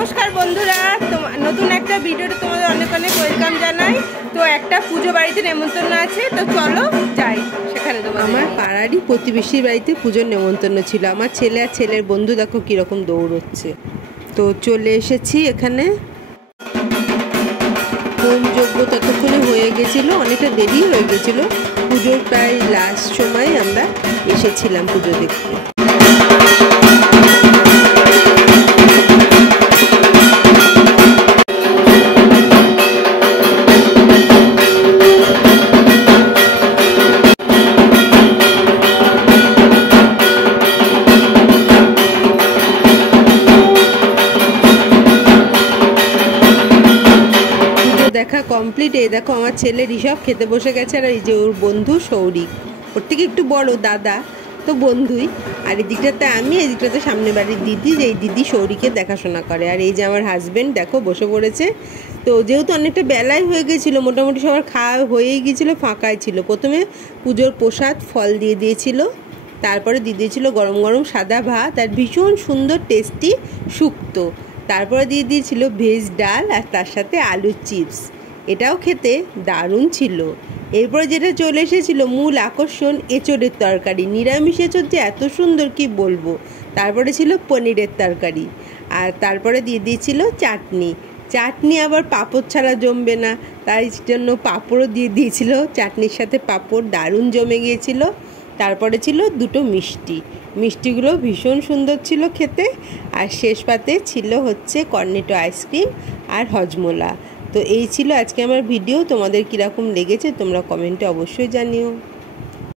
নমস্কার বন্ধুরা, নতুন একটা ভিডিওতে তোমাদের অনেক অনেক ওয়েলকাম জানাই। তো একটা পুজো বাড়িতে নেমন্তন্ন আছে, তো চলো যাই সেখানে। আমার পাড়ারই প্রতিবেশীর বাড়িতে পুজোর নেমন্তন্ন ছিল। আমার ছেলে আর ছেলের বন্ধু দেখো কীরকম দৌড়চ্ছে। তো চলে এসেছি এখানে। হোম যজ্ঞ ততক্ষণে হয়ে গেছিলো, অনেকটা দেরি হয়ে গেছিলো। পুজোর প্রায় লাস্ট সময় আমরা এসেছিলাম পুজো দেখতে। দেখা কমপ্লিট। এই দেখো আমার ছেলে ঋষভ খেতে বসে গেছে, আর এই যে ওর বন্ধু সৌরিক, ওর থেকে একটু বড় দাদা, তো বন্ধুই। আর এই দিকটাতে আমি, এই দিকটাতে সামনের বাড়ির দিদি, যে এই দিদি সৌরিকের দেখাশোনা করে। আর এই যে আমার হাজব্যান্ড দেখো বসে পড়েছে। তো যেহেতু অনেকটা বেলায় হয়ে গেছিলো, মোটামুটি সবার খাওয়া হয়েই গিয়েছিলো, ফাঁকাই ছিল। প্রথমে পুজোর প্রসাদ ফল দিয়ে দিয়েছিল, তারপরে দিয়ে দিয়েছিল গরম গরম সাদা ভাত আর ভীষণ সুন্দর টেস্টি শুক্তো। তারপরে দিয়ে দিয়েছিল ভেজ ডাল আর তার সাথে আলুর চিপস, এটাও খেতে দারুণ ছিল। এরপরে যেটা চলে এসেছিলো মূল আকর্ষণ, এঁচোড়ের তরকারি। নিরামিষ এঁচোড় যে এত সুন্দর কি বলবো। তারপরে ছিল পনিরের তরকারি, আর তারপরে দিয়ে দিয়েছিল চাটনি। চাটনি আবার পাঁপড় ছাড়া জমবে না, তাই জন্য পাঁপড়ও দিয়ে দিয়েছিল। চাটনির সাথে পাঁপড় দারুণ জমে গিয়েছিল। তারপরে ছিল দুটো মিষ্টি, মিষ্টিগুলো ভীষণ সুন্দর ছিল খেতে। আর শেষ পাতে ছিল হচ্ছে কর্নেটো আইসক্রিম আর হজমোলা। তো এই ছিল আজকে আমার ভিডিও। তোমাদের কীরকম লেগেছে তোমরা কমেন্টে অবশ্যই জানিও।